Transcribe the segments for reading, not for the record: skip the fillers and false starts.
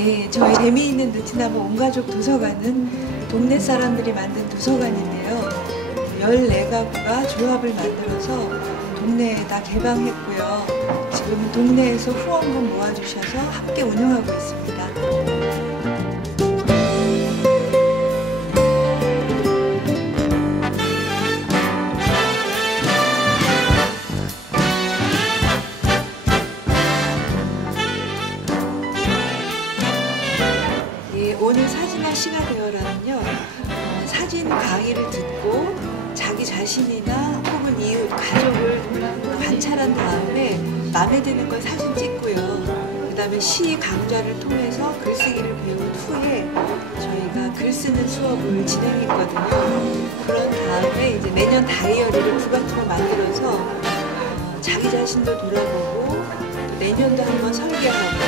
예, 저희 재미있는 느티나무 온가족 도서관은 동네 사람들이 만든 도서관인데요. 14가구가 조합을 만들어서 동네에다 개방했고요. 지금 동네에서 후원금 모아주셔서 함께 운영하고 있습니다. 오늘 사진화 시가 되어라는요, 사진 강의를 듣고 자기 자신이나 혹은 이웃, 가족을 관찰한 다음에 마음에 드는 걸 사진 찍고요. 그 다음에 시 강좌를 통해서 글쓰기를 배운 후에 저희가 글 쓰는 수업을 진행했거든요. 그런 다음에 이제 매년 다이어리를 부가트로 만들어서 자기 자신도 돌아보고 또 내년도 한번 설계하고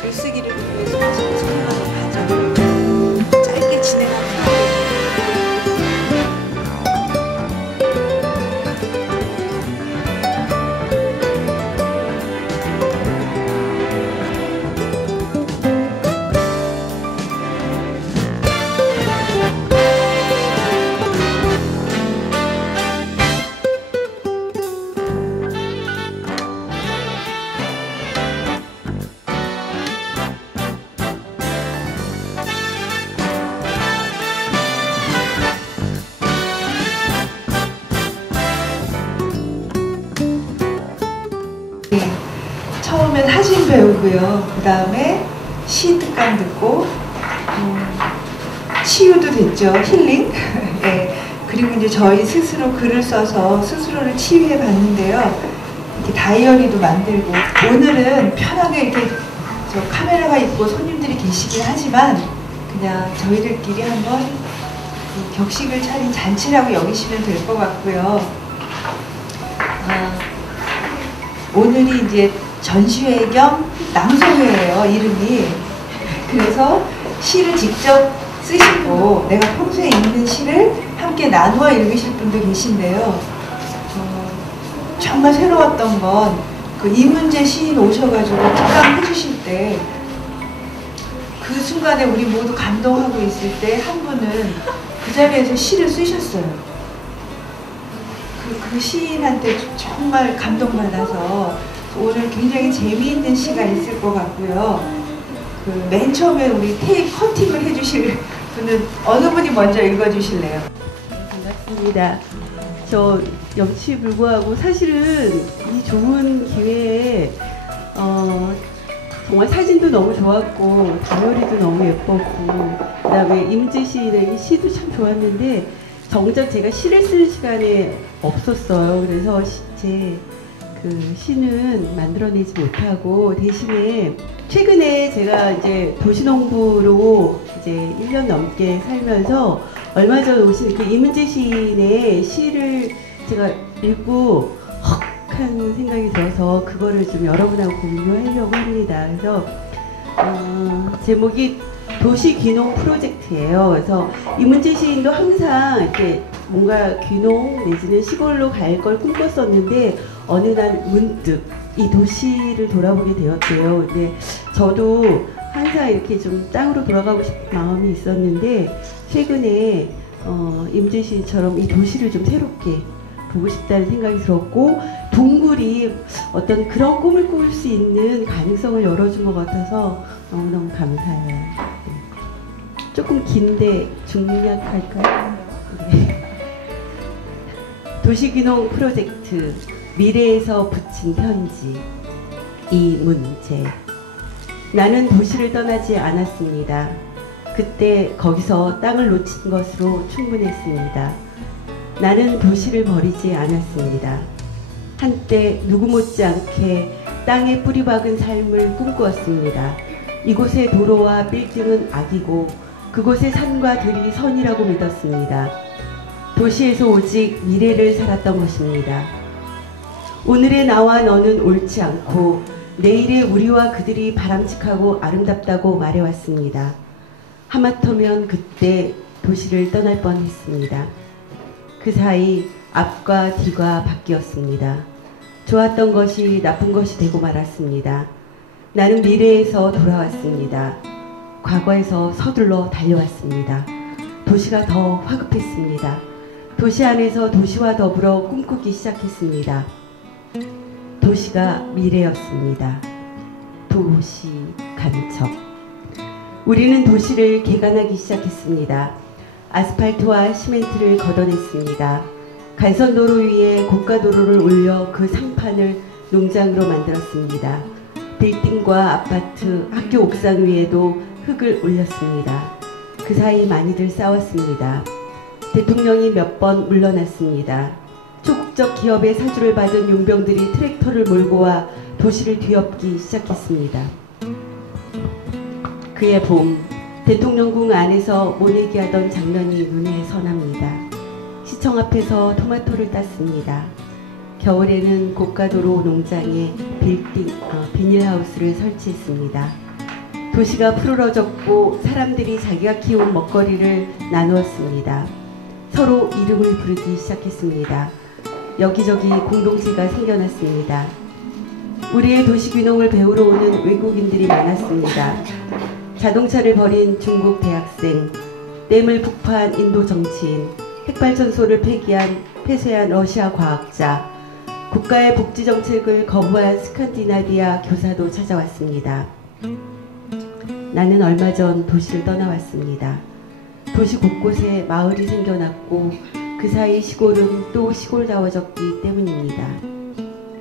글쓰기를 위해서 성공하는 과정을 짧게 진행합니다. 처음엔 사진 배우고요. 그 다음에 시 특강 듣고 치유도 됐죠. 힐링. 네. 그리고 이제 저희 스스로 글을 써서 스스로를 치유해 봤는데요. 이렇게 다이어리도 만들고 오늘은 편하게 이렇게 저 카메라가 있고 손님들이 계시긴 하지만 그냥 저희들끼리 한번 격식을 차린 잔치라고 여기시면 될 것 같고요. 오늘이 이제 전시회 겸 낭송회예요, 이름이. 그래서 시를 직접 쓰시고 내가 평소에 읽는 시를 함께 나누어 읽으실 분도 계신데요. 정말 새로웠던 건 그 이문재 시인 오셔가지고 특강 해주실 때 그 순간에 우리 모두 감동하고 있을 때 한 분은 그 자리에서 시를 쓰셨어요. 그 시인한테 정말 감동받아서 오늘 굉장히 재미있는 시가 있을 것 같고요. 그 맨 처음에 우리 테이프 커팅을 해주실 분은 어느 분이 먼저 읽어주실래요? 반갑습니다. 저 염치불구하고 사실은 이 좋은 기회에 정말 사진도 너무 좋았고 다이어리도 너무 예뻤고 그 다음에 임재 시인의 시도 참 좋았는데 정작 제가 시를 쓸 시간이 없었어요. 그래서 제 그 시는 만들어내지 못하고 대신에 최근에 제가 이제 도시농부로 이제 1년 넘게 살면서 얼마 전 오신 그 이문재 시인의 시를 제가 읽고 헉한 생각이 들어서 그거를 좀 여러분하고 공유하려고 합니다. 그래서 제목이 도시귀농 프로젝트예요. 그래서 이문재 시인도 항상 이렇게 뭔가 귀농 내지는 시골로 갈 걸 꿈꿨었는데 어느 날 문득 이 도시를 돌아보게 되었대요. 근데 저도 항상 이렇게 좀 땅으로 돌아가고 싶은 마음이 있었는데 최근에 임재 시인처럼 이 도시를 좀 새롭게 보고 싶다는 생각이 들었고 동굴이 어떤 그런 꿈을 꿀 수 있는 가능성을 열어준 것 같아서 너무너무 감사해요. 네. 조금 긴데 중략할까요? 네. 도시균형 프로젝트 미래에서 붙인 편지 이문재. 나는 도시를 떠나지 않았습니다. 그때 거기서 땅을 놓친 것으로 충분했습니다. 나는 도시를 버리지 않았습니다. 한때 누구 못지않게 땅에 뿌리박은 삶을 꿈꾸었습니다. 이곳의 도로와 빌딩은 악이고 그곳의 산과 들이 선이라고 믿었습니다. 도시에서 오직 미래를 살았던 것입니다. 오늘의 나와 너는 옳지 않고 내일의 우리와 그들이 바람직하고 아름답다고 말해왔습니다. 하마터면 그때 도시를 떠날 뻔했습니다. 그 사이 앞과 뒤가 바뀌었습니다. 좋았던 것이 나쁜 것이 되고 말았습니다. 나는 미래에서 돌아왔습니다. 과거에서 서둘러 달려왔습니다. 도시가 더 화급했습니다. 도시 안에서 도시와 더불어 꿈꾸기 시작했습니다. 도시가 미래였습니다. 도시 간척. 우리는 도시를 개간하기 시작했습니다. 아스팔트와 시멘트를 걷어냈습니다. 간선도로 위에 고가도로를 올려 그 상판을 농장으로 만들었습니다. 빌딩과 아파트, 학교 옥상 위에도 흙을 올렸습니다. 그 사이 많이들 싸웠습니다. 대통령이 몇 번 물러났습니다. 초국적 기업의 사주를 받은 용병들이 트랙터를 몰고 와 도시를 뒤엎기 시작했습니다. 그의 봄, 대통령궁 안에서 모내기 하던 장면이 눈에 선합니다. 시청 앞에서 토마토를 땄습니다. 겨울에는 고가도로 농장에 비닐하우스를 설치했습니다. 도시가 푸르러졌고 사람들이 자기가 키운 먹거리를 나누었습니다. 서로 이름을 부르기 시작했습니다. 여기저기 공동체가 생겨났습니다. 우리의 도시균형을 배우러 오는 외국인들이 많았습니다. 자동차를 버린 중국 대학생, 댐을 폭파한 인도 정치인, 핵발전소를 폐쇄한 러시아 과학자, 국가의 복지정책을 거부한 스칸디나비아 교사도 찾아왔습니다. 나는 얼마 전 도시를 떠나왔습니다. 도시 곳곳에 마을이 생겨났고 그 사이 시골은 또 시골다워졌기 때문입니다.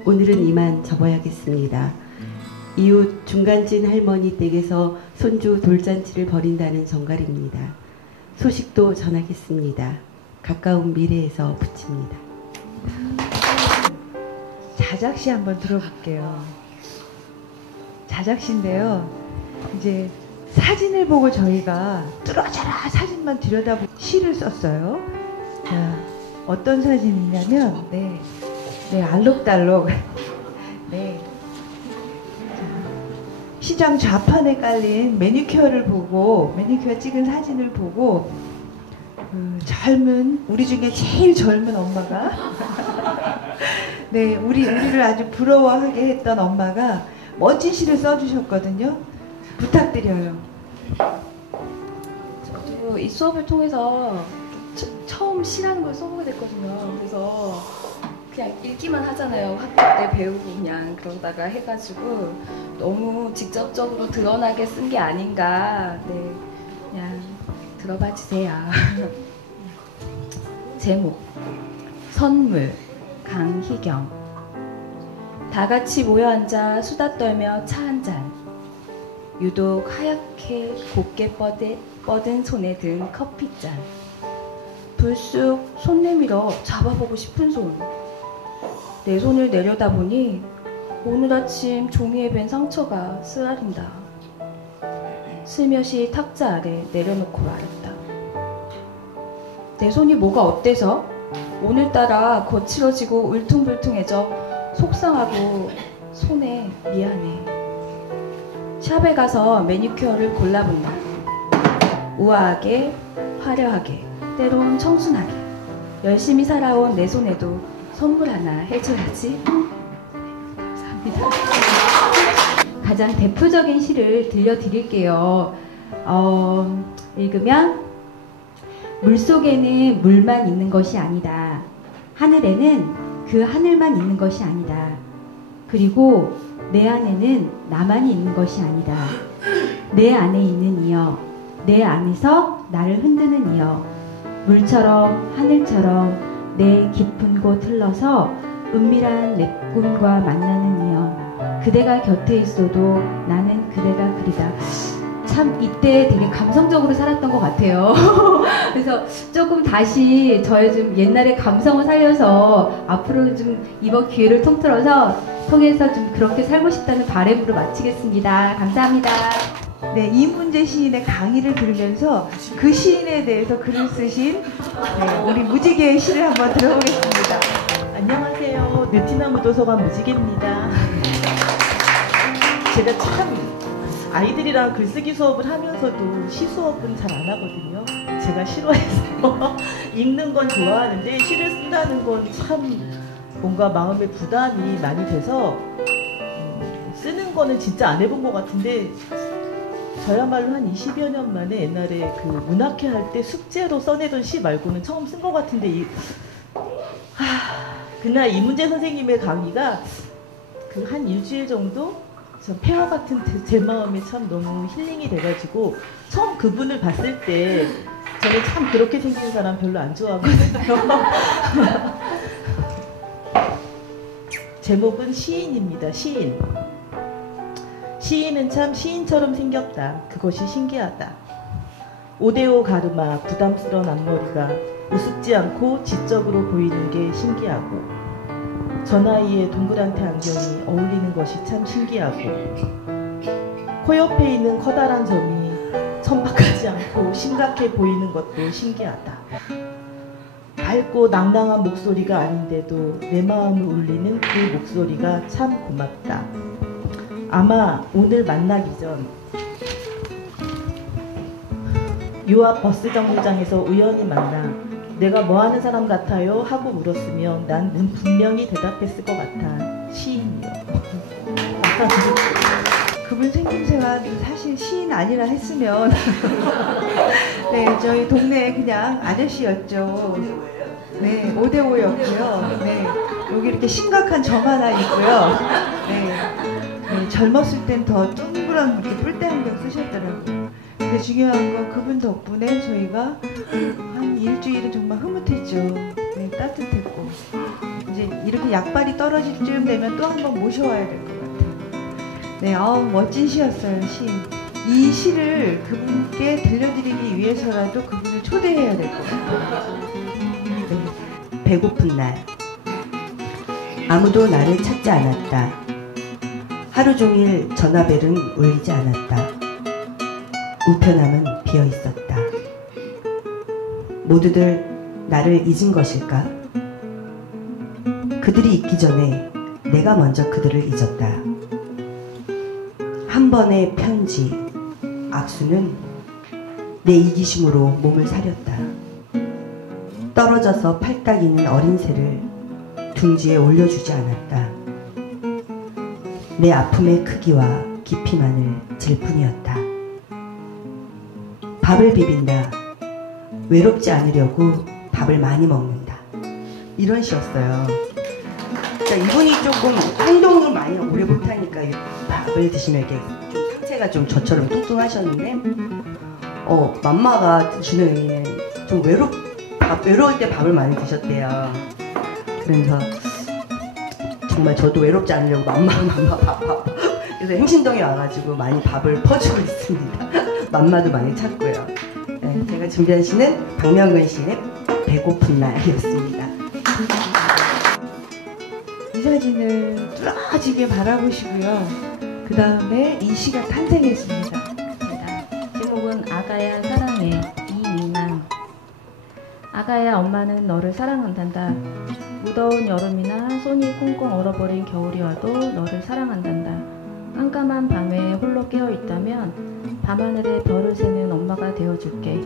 오늘은 이만 접어야겠습니다. 이웃 중간진 할머니 댁에서 손주 돌잔치를 벌인다는 정갈입니다. 소식도 전하겠습니다. 가까운 미래에서 붙입니다. 자작시 한번 들어볼게요. 자작시인데요. 이제 사진을 보고 저희가 뚫어져라 사진만 들여다보고 시를 썼어요. 자, 어떤 사진이냐면 네, 알록달록 네. 자, 시장 좌판에 깔린 매니큐어를 보고 매니큐어 찍은 사진을 보고 젊은 우리 중에 제일 젊은 엄마가 네, 우리를 아주 부러워하게 했던 엄마가 멋진 시를 써주셨거든요. 부탁드려요. 저도 이 수업을 통해서 처음 시라는 걸 써보게 됐거든요. 그래서 그냥 읽기만 하잖아요. 학교 때 배우고 그냥 그러다가 해가지고 너무 직접적으로 드러나게 쓴 게 아닌가. 네, 그냥 들어봐 주세요. 제목 선물 강희경. 다 같이 모여 앉아 수다 떨며 차 한 잔. 유독 하얗게 곱게 뻗은 손에 든 커피잔. 불쑥 손 내밀어 잡아보고 싶은 손. 내 손을 내려다보니 오늘 아침 종이에 밴 상처가 쓰라린다. 슬며시 탁자 아래 내려놓고 말했다. 내 손이 뭐가 어때서? 오늘따라 거칠어지고 울퉁불퉁해져 속상하고 손에 미안해. 샵에 가서 매니큐어를 골라본다. 우아하게, 화려하게, 때론 청순하게. 열심히 살아온 내 손에도 선물 하나 해줘야지. 감사합니다. 가장 대표적인 시를 들려드릴게요. 읽으면 물속에는 물만 있는 것이 아니다. 하늘에는 그 하늘만 있는 것이 아니다. 그리고 내 안에는 나만이 있는 것이 아니다. 내 안에 있는 이여, 내 안에서 나를 흔드는 이여 물처럼 하늘처럼 내 깊은 곳 흘러서 은밀한 내 꿈과 만나는 이여 그대가 곁에 있어도 나는 그대가 그리다. 참 이때 되게 감성적으로 살았던 것 같아요. 그래서 조금 다시 저의 좀 옛날의 감성을 살려서 앞으로 좀 이번 기회를 통해서 좀 그렇게 살고 싶다는 바람으로 마치겠습니다. 감사합니다. 네, 이문재 시인의 강의를 들으면서 그 시인에 대해서 글을 쓰신 우리 무지개의 시를 한번 들어보겠습니다. 안녕하세요. 느티나무 도서관 무지개입니다. 제가 참 아이들이랑 글쓰기 수업을 하면서도 시 수업은 잘 안 하거든요. 제가 싫어해서 읽는 건 좋아하는데 시를 쓴다는 건 참 뭔가 마음의 부담이 많이 돼서 쓰는 거는 진짜 안 해본 것 같은데 저야말로 한 20여 년 만에 옛날에 그 문학회 할 때 숙제로 써내던 시 말고는 처음 쓴 것 같은데 그날 이문재 선생님의 강의가 그 한 일주일 정도 참 폐허 같은 제 마음에 참 너무 힐링이 돼가지고 처음 그분을 봤을 때 저는 참 그렇게 생긴 사람 별로 안 좋아하거든요. 제목은 시인입니다. 시인. 시인은 참 시인처럼 생겼다. 그것이 신기하다. 5대5 가르마, 부담스러운 앞머리가 우습지 않고 지적으로 보이는 게 신기하고 저 나이에 동그란테 안경이 어울리는 것이 참 신기하고 코 옆에 있는 커다란 점이 천박하지 않고 심각해 보이는 것도 신기하다. 밝고 낭낭한 목소리가 아닌데도 내 마음을 울리는 그 목소리가 참 고맙다. 아마 오늘 만나기 전 유압 버스 정류장에서 우연히 만나 내가 뭐 하는 사람 같아요? 하고 물었으면 난 분명히 대답했을 것 같아. 시인이요. 그분 생김새가 사실 시인 아니라 했으면 네, 저희 동네에 그냥 아저씨였죠. 네, 5대5였고요. 네, 여기 이렇게 심각한 점 하나 있고요. 네, 네, 젊었을 땐 더 둥그런 이렇게 뿔대 안경 쓰셨더라고요. 근데 중요한 건 그분 덕분에 저희가 한 일주일은 정말 흐뭇했죠. 네, 따뜻했고 이제 이렇게 약발이 떨어질 쯤 되면 또 한 번 모셔와야 될 것 같아요. 네, 멋진 시였어요. 시인. 이 시를 그분께 들려드리기 위해서라도 그분을 초대해야 될 것 같아요. 네. 배고픈 날 아무도 나를 찾지 않았다. 하루 종일 전화벨은 울리지 않았다. 우편함은 비어 있었다. 모두들 나를 잊은 것일까? 그들이 잊기 전에 내가 먼저 그들을 잊었다. 한 번의 편지, 악수는 내 이기심으로 몸을 사렸다. 떨어져서 팔딱이는 어린 새를 둥지에 올려주지 않았다. 내 아픔의 크기와 깊이만을 잴 뿐이었다. 밥을 비빈다. 외롭지 않으려고 밥을 많이 먹는다. 이런 시였어요. 그러니까 이분이 조금 행동을 많이 오래 못하니까 밥을 드시면 이렇게 좀 상체가 좀 저처럼 뚱뚱하셨는데 맘마가 주는 의미는 좀 외로울 때 밥을 많이 드셨대요. 그래서 정말 저도 외롭지 않으려고 맘마 밥. 그래서 행신동에 와가지고 많이 밥을 퍼주고 있습니다. 맘마도 많이 찾고요. 네, 제가 준비한 시는 박명근 시인의 배고픈 날이었습니다. 이 사진을 뚫어지게 바라보시고요. 그 다음에 이 시가 탄생했습니다. 제목은 아가야 사랑해 이민남. 아가야 엄마는 너를 사랑한단다. 무더운 여름이나 손이 꽁꽁 얼어버린 겨울이 와도 너를 사랑한단다. 깜깜한 밤에 홀로 깨어있다면 밤하늘에 별을 세는 엄마가 되어줄게.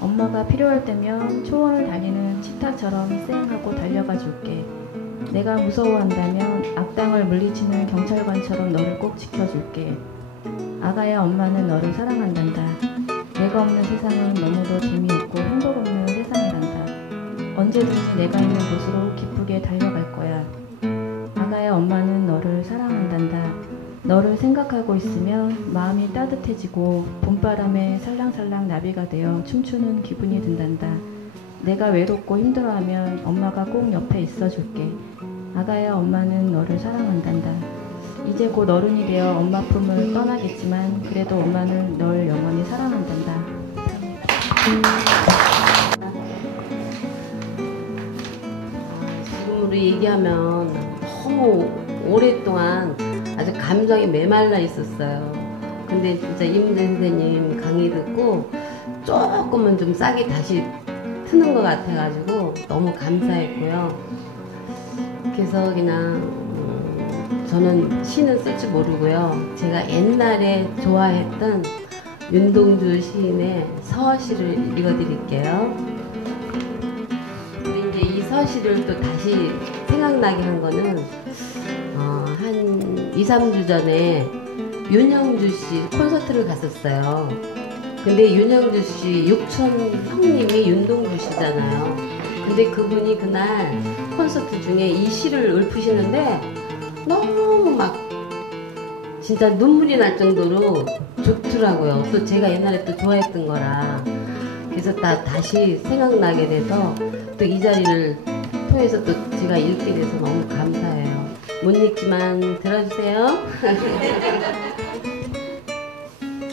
엄마가 필요할 때면 초원을 달리는 치타처럼 쌩하고 달려가 줄게. 내가 무서워한다면 악당을 물리치는 경찰관처럼 너를 꼭 지켜줄게. 아가야 엄마는 너를 사랑한단다. 내가 없는 세상은 너무도 재미없고 행복 없는 세상이란다. 언제든지 내가 있는 곳으로 기쁘게 달려갈 거야. 아가야 엄마는 너를 사랑한단다. 너를 생각하고 있으면 마음이 따뜻해지고 봄바람에 살랑살랑 나비가 되어 춤추는 기분이 든단다. 내가 외롭고 힘들어하면 엄마가 꼭 옆에 있어줄게. 아가야, 엄마는 너를 사랑한단다. 이제 곧 어른이 되어 엄마 품을 떠나겠지만 그래도 엄마는 널 영원히 사랑한단다. 지금으로 얘기하면 너무 오랫동안 아주 감정이 메말라 있었어요. 근데 진짜 이문재 선생님 강의 듣고 조금은 좀 싹이 다시 트는 것 같아가지고 너무 감사했고요. 그래서 그냥 저는 시는 쓸 줄 모르고요. 제가 옛날에 좋아했던 윤동주 시인의 서시를 읽어드릴게요. 근데 이제 이 서시를 또 다시 생각나게 한 거는 한 2, 3주 전에 윤영주 씨 콘서트를 갔었어요. 근데 윤영주 씨 육촌 형님이 윤동주 씨잖아요. 근데 그분이 그날 콘서트 중에 이 시를 읊으시는데 너무 막 진짜 눈물이 날 정도로 좋더라고요. 또 제가 옛날에 또 좋아했던 거라. 그래서 다시 생각나게 돼서 또 이 자리를 통해서 또 제가 읽게 돼서 너무 감사해요. 못 읽지만 들어주세요.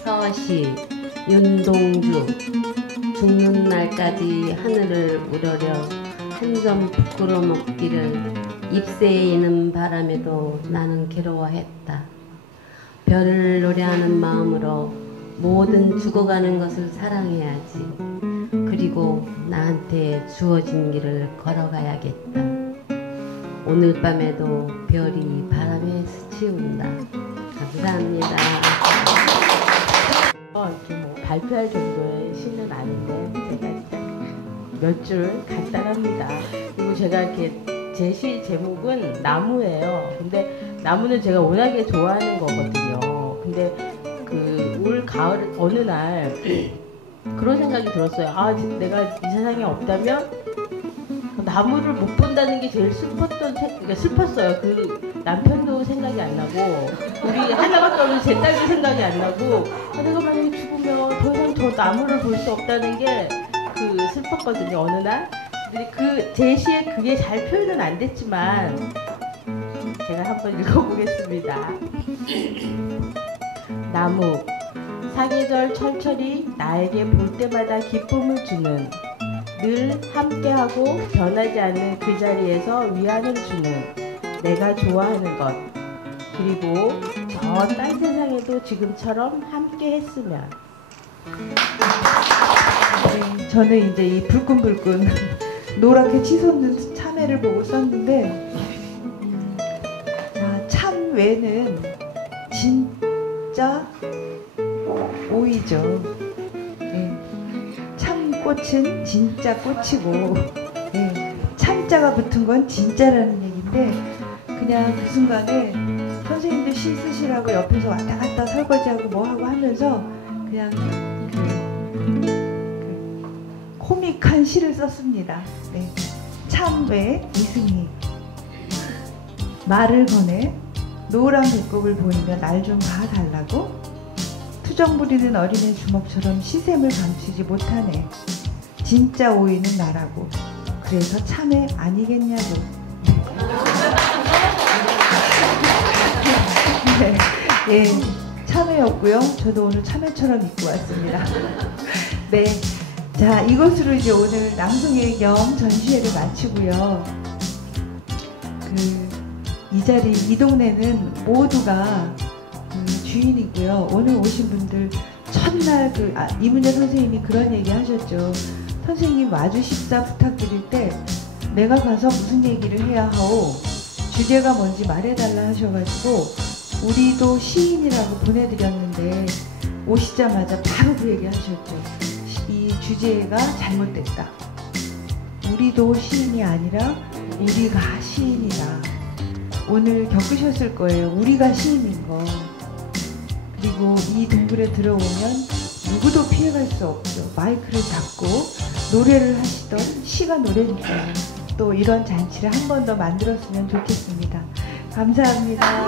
서시 윤동주. 죽는 날까지 하늘을 우러려 한 점 부끄러 먹기를 잎새에 이는 바람에도 나는 괴로워했다. 별을 노래하는 마음으로 모든 죽어가는 것을 사랑해야지. 그리고 나한테 주어진 길을 걸어가야겠다. 오늘 밤에도 별이 바람에 스치운다. 감사합니다. 이렇게 뭐 발표할 정도의 시는 아닌데 제가 진짜 몇 줄 간단합니다. 그리고 제가 이렇게 제 시 제목은 나무예요. 근데 나무는 제가 워낙에 좋아하는 거거든요. 근데 그 올 가을 어느 날 그런 생각이 들었어요. 아, 내가 이 세상에 없다면 나무를 못 본다는 게 제일 그러니까 슬펐어요. 그 남편도 생각이 안 나고 우리 하나밖에 없는 제 딸도 생각이 안 나고 내가 만약에 죽으면 더 이상 저 나무를 볼 수 없다는 게 그 슬펐거든요. 어느 날. 근데 그 제 시에 그게 잘 표현은 안 됐지만 제가 한번 읽어보겠습니다. 나무. 사계절 철철이 나에게 볼 때마다 기쁨을 주는, 늘 함께하고 변하지 않는 그 자리에서 위안을 주는 내가 좋아하는 것. 그리고 저 딴 세상에도 지금처럼 함께 했으면. 네, 저는 이제 이 불끈불끈 노랗게 치솟는 참외를 보고 썼는데, 자, 참외는 진짜 오이죠. 네. 참꽃은 진짜 꽃이고, 네. 참자가 붙은 건 진짜라는 얘기인데, 그냥 그 순간에 선생님들 시 쓰시라고 옆에서 왔다 갔다 설거지하고 뭐하고 하면서 그냥 코믹한 시를 썼습니다. 네. 참외 이승희. 말을 거네 노란 배꼽을 보이며 날 좀 봐달라고. 투정 부리는 어린애 주먹처럼 시샘을 감추지 못하네. 진짜 오이는 나라고. 그래서 참외 아니겠냐고. 네, 예, 참외였고요. 저도 오늘 참외처럼 입고 왔습니다. 네, 자, 이것으로 이제 오늘 낭송회 겸 전시회를 마치고요. 이 자리, 이 동네는 모두가 주인이고요. 오늘 오신 분들 첫날 이문재 선생님이 그런 얘기 하셨죠. 선생님 와주십사 부탁드릴 때 내가 가서 무슨 얘기를 해야 하오, 주제가 뭔지 말해달라 하셔가지고 우리도 시인이라고 보내드렸는데 오시자마자 바로 그 얘기 하셨죠. 이 주제가 잘못됐다. 우리도 시인이 아니라 우리가 시인이다. 오늘 겪으셨을 거예요. 우리가 시인인 거. 그리고 이 동굴에 들어오면 누구도 피해갈 수 없죠. 마이크를 잡고 노래를 하시던 시가 노래니까요. 또 이런 잔치를 한 번 더 만들었으면 좋겠습니다. 감사합니다.